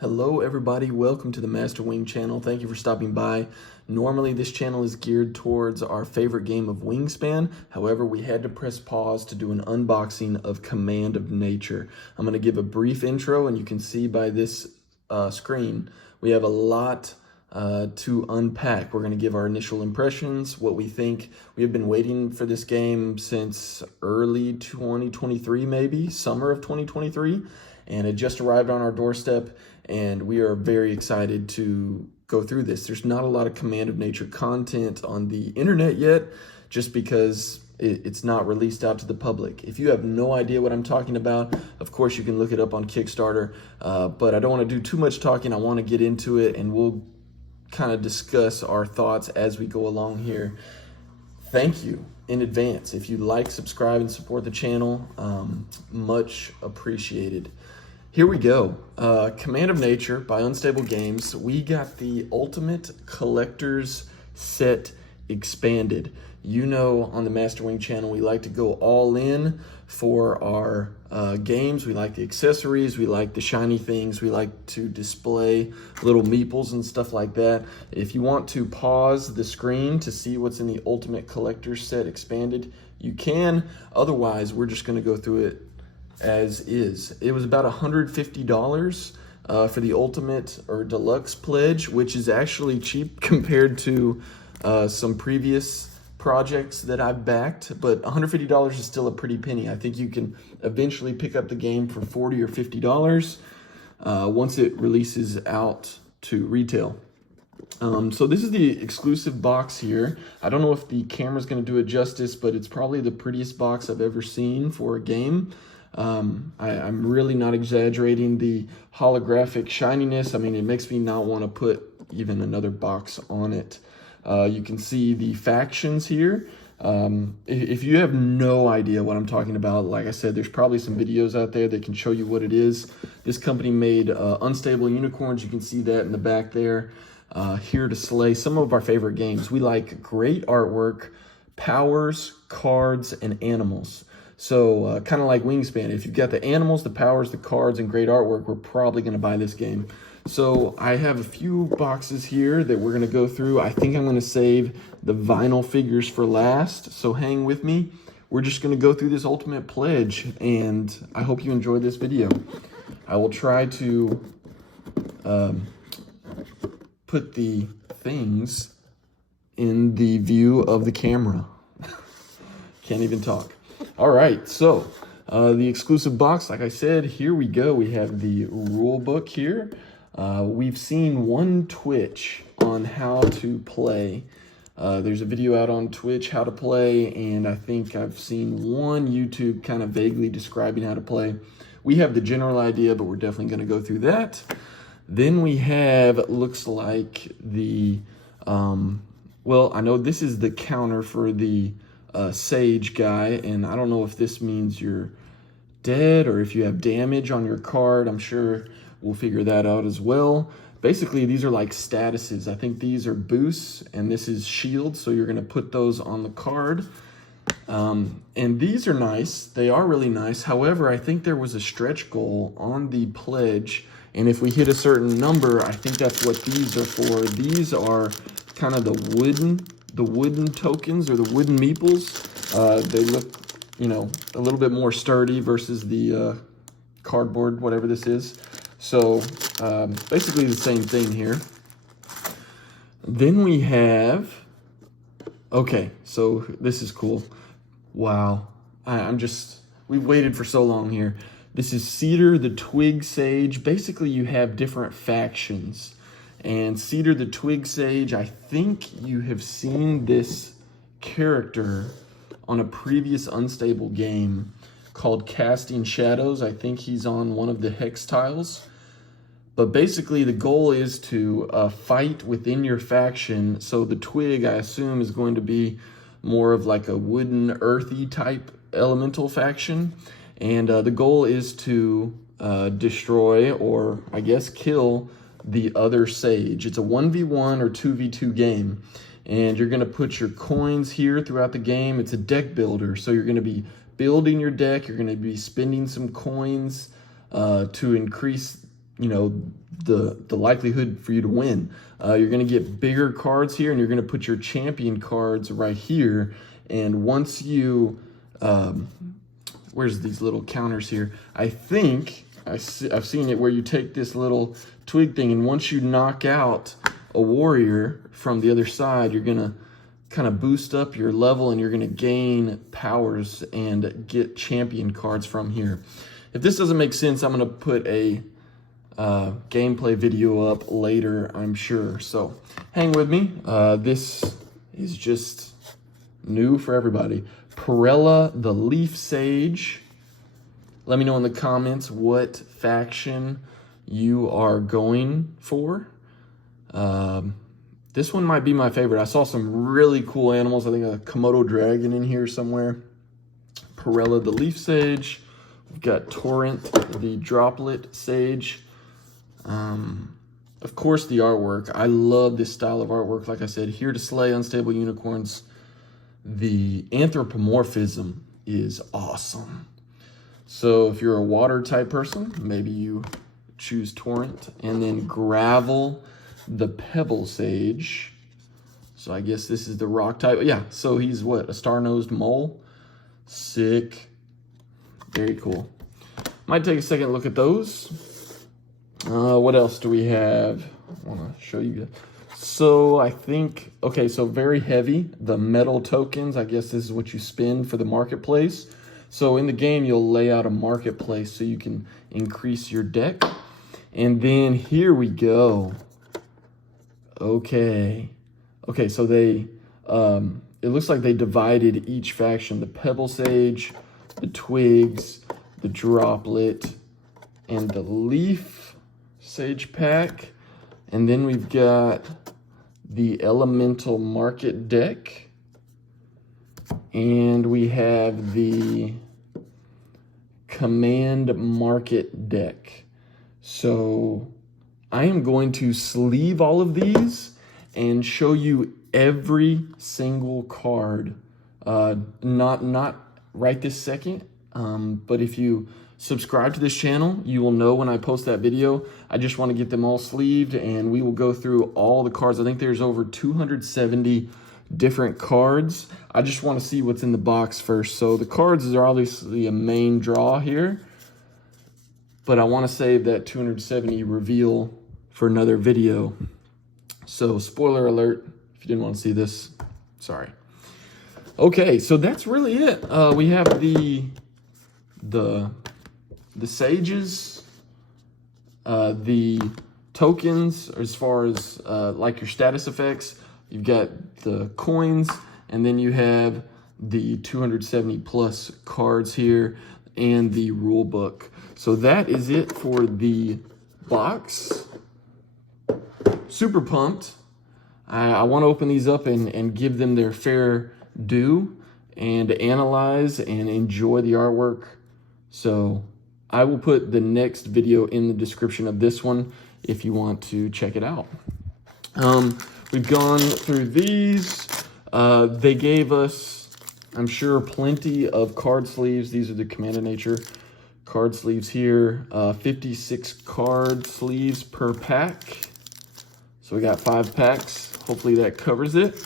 Hello everybody, welcome to the Master Wing channel. Thank you for stopping by. Normally this channel is geared towards our favorite game of Wingspan. However, we had to press pause to do an unboxing of Command of Nature. I'm going to give a brief intro, and you can see by this screen we have a lot to unpack. We're going to give our initial impressions, what we think. We have been waiting for this game since early 2023, maybe summer of 2023, and it just arrived on our doorstep. And we are very excited to go through this. There's not a lot of Command of Nature content on the internet yet, just because it's not released out to the public. If you have no idea what I'm talking about, of course you can look it up on Kickstarter, but I don't want to do too much talking. I want to get into it, and we'll kind of discuss our thoughts as we go along here. Thank you in advance. If you like, subscribe, and support the channel, much appreciated. Here we go. Command of Nature by Unstable Games. We got the Ultimate Collector's Set Expanded. You know, on the Master Wing channel, we like to go all in for our games. We like the accessories. We like the shiny things. We like to display little meeples and stuff like that. If you want to pause the screen to see what's in the Ultimate Collector's Set Expanded, you can. Otherwise, we're just going to go through it as is. It was about $150 for the Ultimate or Deluxe Pledge, which is actually cheap compared to some previous projects that I've backed, but $150 is still a pretty penny. I think you can eventually pick up the game for $40 or $50 once it releases out to retail. So this is the exclusive box here. I don't know if the camera's going to do it justice, but it's probably the prettiest box I've ever seen for a game. I'm really not exaggerating the holographic shininess. I mean, it makes me not want to put even another box on it. You can see the factions here. If you have no idea what I'm talking about, like I said, there's probably some videos out there that can show you what it is. This company made Unstable Unicorns. You can see that in the back there. Here to slay some of our favorite games. We like great artwork, powers, cards, and animals. So kind of like Wingspan, if you've got the animals, the powers, the cards, and great artwork, we're probably going to buy this game. So I have a few boxes here that we're going to go through. I think I'm going to save the vinyl figures for last, so hang with me. We're just going to go through this Ultimate Pledge, and I hope you enjoyed this video. I will try to put the things in the view of the camera. Can't even talk. All right, so the exclusive box, like I said, here we go. We have the rule book here. We've seen one Twitch on how to play. There's a video out on Twitch, how to play, and I think I've seen one YouTube kind of vaguely describing how to play. We have the general idea, but we're definitely going to go through that. Then we have, looks like the, well, I know this is the counter for the Sage guy, and I don't know if this means you're dead or if you have damage on your card. I'm sure we'll figure that out as well. Basically, these are like statuses. I think these are boosts, and this is shields, so you're going to put those on the card. And these are nice. They are really nice. However, I think there was a stretch goal on the pledge, and if we hit a certain number, I think that's what these are for. These are kind of the wooden tokens, or the wooden meeples. They look, you know, a little bit more sturdy versus the cardboard, whatever this is. So basically the same thing here. Then we have, okay, so this is cool. Wow, we've waited for so long here. This is Cedar the Twig Sage. Basically you have different factions. And Cedar the Twig Sage, I think you have seen this character on a previous Unstable game called Casting Shadows. I think he's on one of the hex tiles. But basically the goal is to fight within your faction. So the twig, I assume, is going to be more of like a wooden, earthy type elemental faction. And the goal is to destroy, or I guess kill, the other Sage. It's a 1v1 or 2v2 game, and you're going to put your coins here throughout the game. It's a deck builder, so you're going to be building your deck. You're going to be spending some coins to increase, you know, the likelihood for you to win. You're going to get bigger cards here, and you're going to put your champion cards right here. And once you, where's these little counters here? I think I've seen it where you take this little twig thing, and once you knock out a warrior from the other side, you're going to kind of boost up your level, and you're going to gain powers and get champion cards from here. If this doesn't make sense, I'm going to put a gameplay video up later, I'm sure. So hang with me. This is just new for everybody. Perella the Leaf Sage. Let me know in the comments what faction you are going for. This one might be my favorite. I saw some really cool animals. I think a Komodo dragon in here somewhere. Perella the Leaf Sage. We've got Torrent the Droplet Sage. Of course, the artwork. I love this style of artwork. Like I said, Here to Slay Unstable Unicorns. The anthropomorphism is awesome. So if you're a water type person, maybe you choose Torrent. And then Gravel the Pebble Sage. So I guess this is the rock type. Yeah, so he's what? A star-nosed mole? Sick. Very cool. Might take a second look at those. What else do we have? I want to show you guys. So I think, okay, so very heavy. The metal tokens, I guess this is what you spend for the marketplace. So in the game, you'll lay out a marketplace so you can increase your deck. And then here we go. Okay, so they, it looks like they divided each faction. The Pebble Sage, the Twigs, the Droplet, and the Leaf Sage pack. And then we've got the Elemental Market deck. And we have the Command Market deck. So I am going to sleeve all of these and show you every single card. Not right this second, but if you subscribe to this channel, you will know when I post that video. I just want to get them all sleeved, and we will go through all the cards. I think there's over 270 different cards. I just want to see what's in the box first. So the cards are obviously a main draw here, but I want to save that 270 reveal for another video. So spoiler alert, if you didn't want to see this, sorry. Okay, so that's really it. We have the sages, the tokens as far as like your status effects. You've got the coins, and then you have the 270 plus cards here and the rule book. So that is it for the box. Super pumped. I want to open these up and give them their fair due and analyze and enjoy the artwork. So I will put the next video in the description of this one if you want to check it out. We've gone through these. They gave us, I'm sure, plenty of card sleeves. These are the Command of Nature card sleeves here. 56 card sleeves per pack. So we got 5 packs. Hopefully that covers it.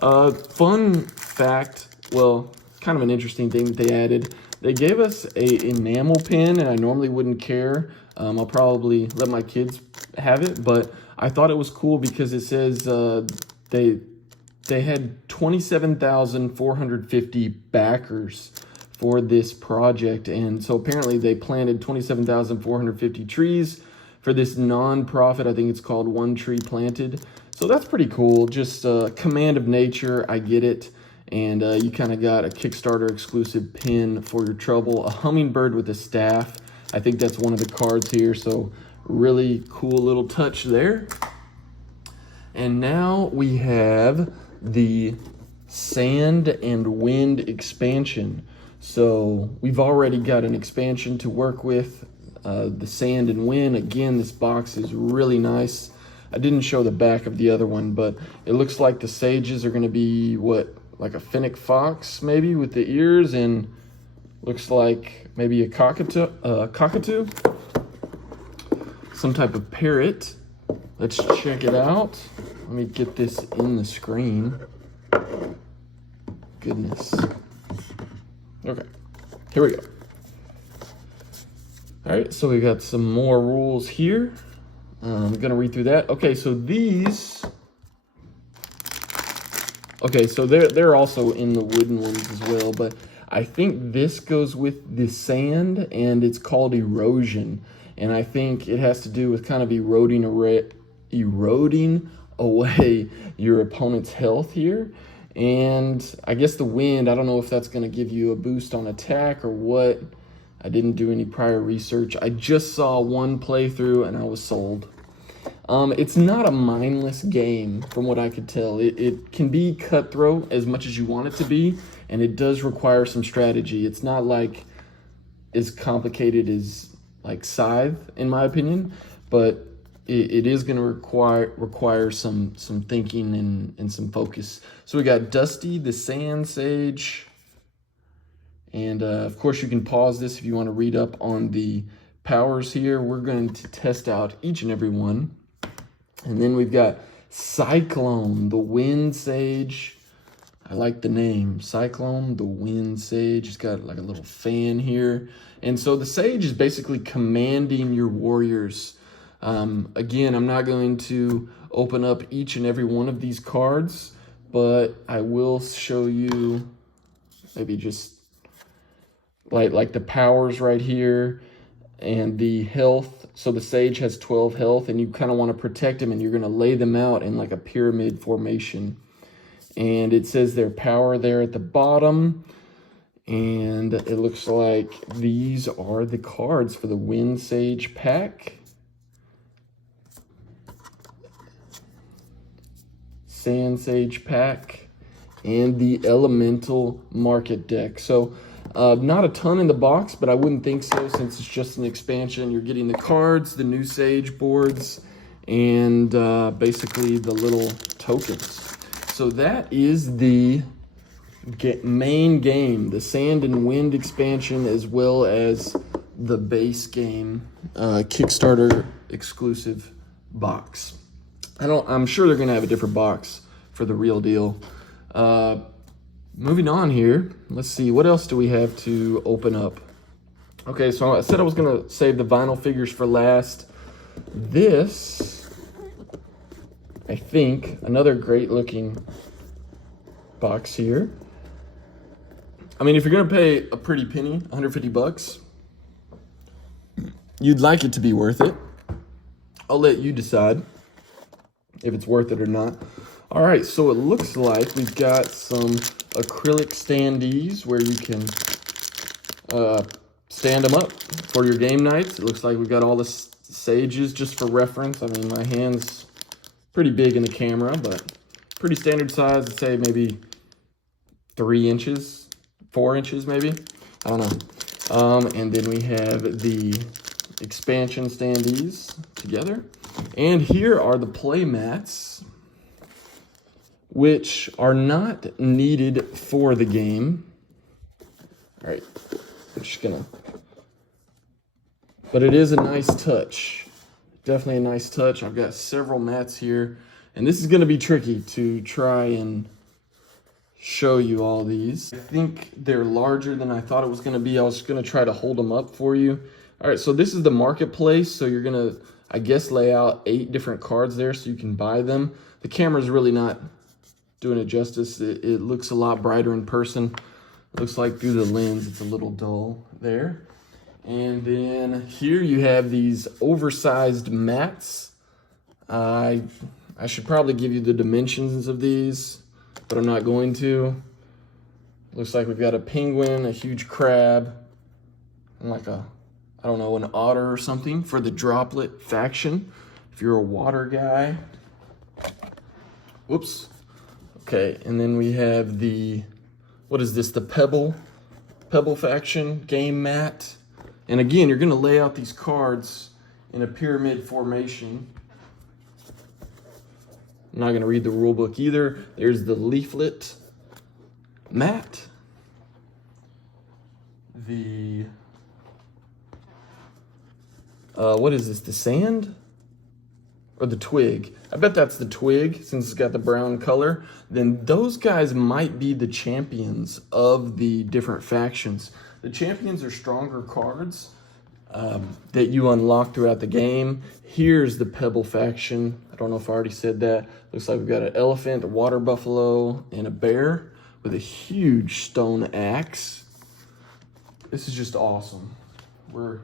Fun fact, well, kind of an interesting thing that they added. They gave us a enamel pin, and I normally wouldn't care. I'll probably let my kids have it, but I thought it was cool because it says they had 27,450 backers for this project, and so apparently they planted 27,450 trees for this non-profit. I think it's called One Tree Planted. So that's pretty cool. Just Command of Nature, I get it. And you kind of got a Kickstarter exclusive pin for your trouble. A hummingbird with a staff. I think that's one of the cards here. So really cool little touch there. And now we have the Sand and Wind expansion. So we've already got an expansion to work with. The Sand and Wind. Again, this box is really nice. I didn't show the back of the other one, but it looks like the sages are going to be what, like a fennec fox maybe with the ears, and looks like maybe a cockatoo. some type of parrot. Let's check it out. Let me get this in the screen. Goodness. Okay, here we go. All right, so we got some more rules here. I'm gonna read through that. Okay, so these. Okay, so they're also in the wooden ones as well, but I think this goes with the sand, and it's called erosion. And I think it has to do with kind of eroding away your opponent's health here. And I guess the wind, I don't know if that's going to give you a boost on attack or what. I didn't do any prior research. I just saw one playthrough and I was sold. It's not a mindless game from what I could tell. It can be cutthroat as much as you want it to be, and it does require some strategy. It's not like as complicated as like Scythe, in my opinion, but it is going to require some thinking and some focus. So we got Dusty the Sand Sage, and of course you can pause this if you want to read up on the powers here. We're going to test out each and every one. And then we've got Cyclone the Wind Sage. I like the name, Cyclone the Wind Sage. It's got like a little fan here. And so the Sage is basically commanding your warriors. Again, I'm not going to open up each and every one of these cards, but I will show you maybe just like the powers right here and the health. So the Sage has 12 health, and you kind of want to protect them, and you're going to lay them out in like a pyramid formation. And it says their power there at the bottom. And it looks like these are the cards for the Wind Sage pack. Sand Sage pack. And the Elemental Market deck. So not a ton in the box, but I wouldn't think so since it's just an expansion. You're getting the cards, the new Sage boards, and basically the little tokens. So that is the main game, the Sand and Wind expansion, as well as the base game Kickstarter exclusive box. I'm sure they're gonna have a different box for the real deal. Moving on here, let's see, what else do we have to open up? Okay, so I said I was gonna save the vinyl figures for last. This, I think, another great looking box here. I mean, if you're gonna pay a pretty penny, 150 bucks, you'd like it to be worth it. I'll let you decide if it's worth it or not. All right, so it looks like we've got some acrylic standees where you can stand them up for your game nights. It looks like we've got all the Sages just for reference. I mean, my hand's pretty big in the camera, but pretty standard size. I'd say maybe 3 inches, 4 inches maybe. I don't know. And then we have the expansion standees together. And here are the play mats, which are not needed for the game. All right, I'm just gonna, but it is a nice touch. Definitely a nice touch. I've got several mats here, and this is gonna be tricky to try and show you all these. I think they're larger than I thought it was gonna be. I was gonna try to hold them up for you. All right, so this is the marketplace. So you're gonna, I guess, lay out 8 different cards there so you can buy them. The camera's really not doing it justice. It looks a lot brighter in person. Looks like through the lens it's a little dull there. And then here you have these oversized mats. I should probably give you the dimensions of these, but I'm not going to. Looks like we've got a penguin, a huge crab, and like a, I don't know, an otter or something for the droplet faction. If you're a water guy. Whoops. Okay, and then we have the, what is this, the Pebble faction game mat. And again, you're gonna lay out these cards in a pyramid formation. I'm not gonna read the rule book either. There's the leaflet mat. The What is this, the sand? Or the twig? I bet that's the twig, since it's got the brown color. Then those guys might be the champions of the different factions. The champions are stronger cards that you unlock throughout the game. Here's the Pebble faction. I don't know if I already said that. Looks like we've got an elephant, a water buffalo, and a bear with a huge stone axe. This is just awesome. We're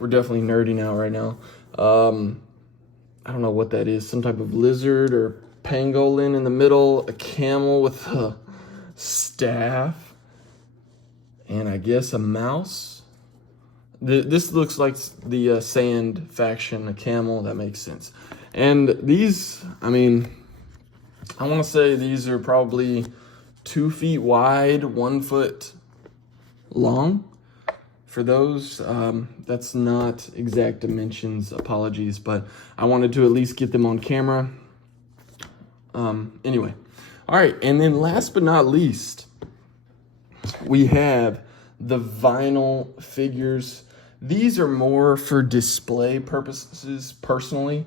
definitely nerding out right now. I don't know what that is. Some type of lizard or pangolin in the middle. A camel with a staff. And I guess a mouse. This looks like the sand faction, a camel. That makes sense. And these, I mean, I want to say these are probably 2 feet wide, 1 foot long. For those, that's not exact dimensions, apologies, but I wanted to at least get them on camera. Anyway, all right, and then last but not least, we have the vinyl figures. These are more for display purposes, personally.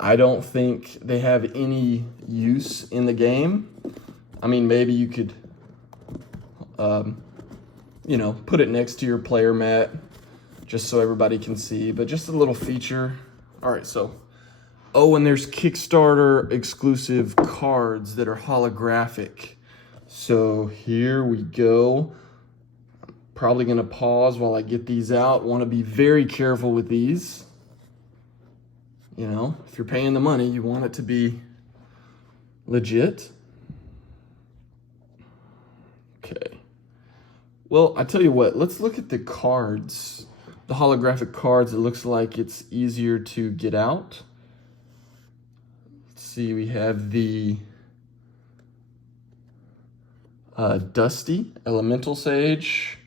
I don't think they have any use in the game. I mean, maybe you could, you know, put it next to your player mat just so everybody can see, but just a little feature. All right, so, oh, and there's Kickstarter exclusive cards that are holographic. So here we go. Probably gonna pause while I get these out. Want to be very careful with these. You know, if you're paying the money, you want it to be legit. Okay. Well, I tell you what, let's look at the cards. The holographic cards, it looks like it's easier to get out. Let's see, we have the Dusty Elemental Sage.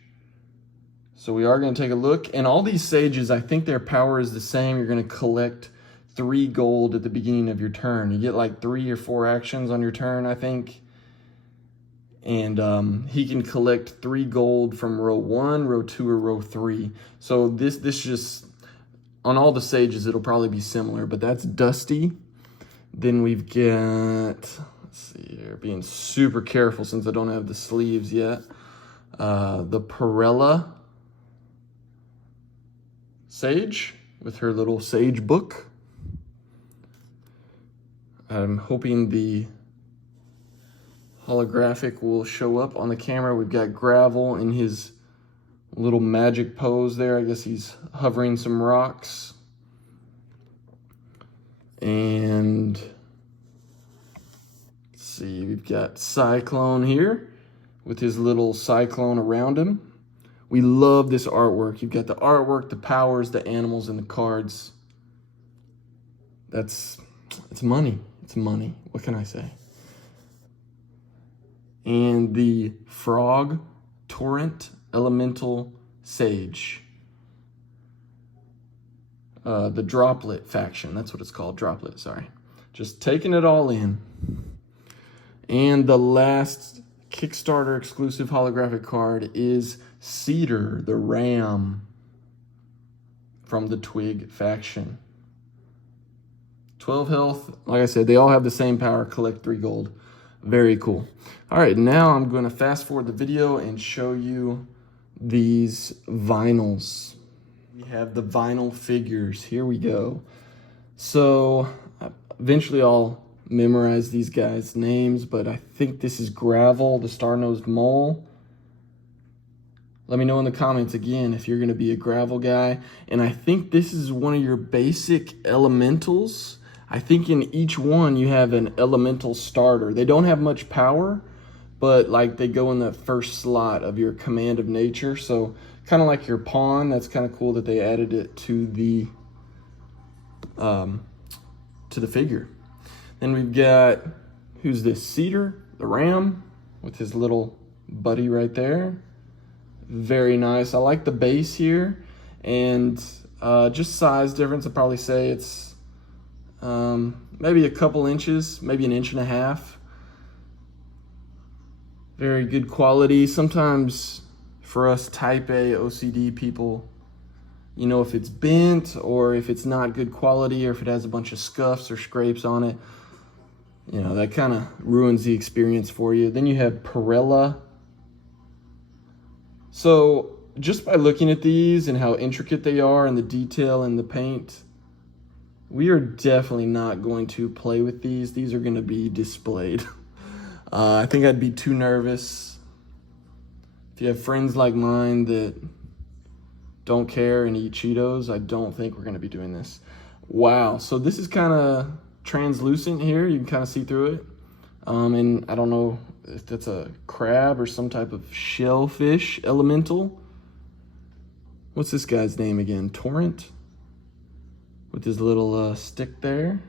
So we are going to take a look. And all these sages, I think their power is the same. You're going to collect 3 gold at the beginning of your turn. You get like 3 or 4 actions on your turn, I think. And he can collect 3 gold from row 1, row 2, or row 3. So this just, on all the sages, it'll probably be similar, but that's Dusty. Then we've got, let's see here, being super careful since I don't have the sleeves yet. The Perella Sage with her little sage book. I'm hoping the holographic will show up on the camera. We've got Gravel in his little magic pose there. I guess he's hovering some rocks. And let's see, we've got Cyclone here with his little cyclone around him. We love this artwork. You've got the artwork, the powers, the animals, and the cards. It's money. It's money. What can I say? And the Frog Torrent Elemental Sage. The Droplet faction. That's what it's called. Droplet, sorry. Just taking it all in. And the last Kickstarter exclusive holographic card is Cedar, the Ram from the Twig faction. 12 health. Like I said, they all have the same power. Collect 3 gold. Very cool. All right, now I'm going to fast forward the video and show you these vinyls. We have the vinyl figures. Here we go. So eventually I'll memorize these guys' names, but I think this is Gravel, the star-nosed mole. Let me know in the comments again if you're going to be a Gravel guy. And I think this is one of your basic elementals. I think in each one you have an elemental starter. They don't have much power, but like they go in the first slot of your command of nature. So kind of like your pawn. That's kind of cool that they added it to the figure. Then we've got, who's this? Cedar, the Ram, with his little buddy right there. Very nice. I like the base here, and just size difference. I'd probably say it's maybe a couple inches, maybe 1.5 inches. Very good quality. Sometimes for us type A OCD people, you know, if it's bent or if it's not good quality or if it has a bunch of scuffs or scrapes on it. You know, that kind of ruins the experience for you. Then you have Pirela. So just by looking at these and how intricate they are and the detail and the paint, we are definitely not going to play with these. These are going to be displayed. I think I'd be too nervous. If you have friends like mine that don't care and eat Cheetos, I don't think we're going to be doing this. Wow. So this is kind of translucent here. You can kind of see through it. And I don't know if that's a crab or some type of shellfish elemental. What's this guy's name again? Torrent? With his little stick there.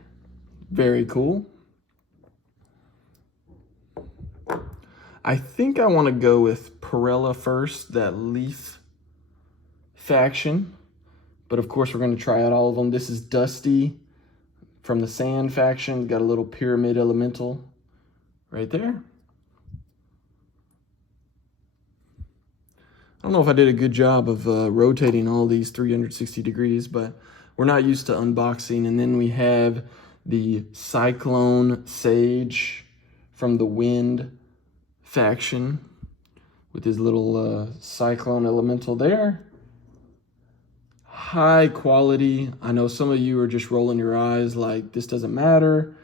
Very cool. I think I want to go with Pirela first, that leaf faction. But of course, we're going to try out all of them. This is Dusty from the Sand faction. Got a little pyramid elemental right there. I don't know if I did a good job of rotating all these 360 degrees, but we're not used to unboxing. And then we have the Cyclone Sage from the Wind faction with his little cyclone elemental there. High quality. I know some of you are just rolling your eyes like this doesn't matter.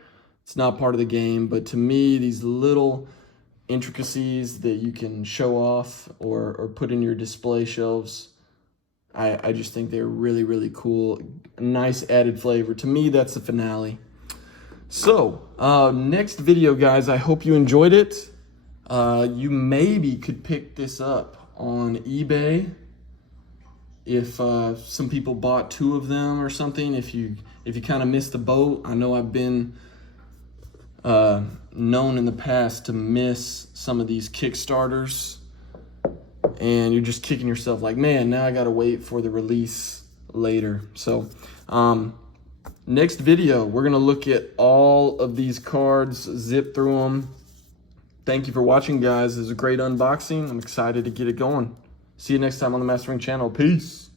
It's not part of the game, but to me, these little intricacies that you can show off or put in your display shelves, I just think they're really, really cool. Nice added flavor. To me, that's the finale. So, next video, guys, I hope you enjoyed it. You maybe could pick this up on eBay if some people bought 2 of them or something. If you kind of missed the boat. I know I've been known in the past to miss some of these Kickstarters, and you're just kicking yourself like, man, now I gotta wait for the release later. So next video, we're gonna look at all of these cards, zip through them. Thank you for watching, guys. This is a great unboxing. I'm excited to get it going. See you next time on the Master Wing channel. Peace.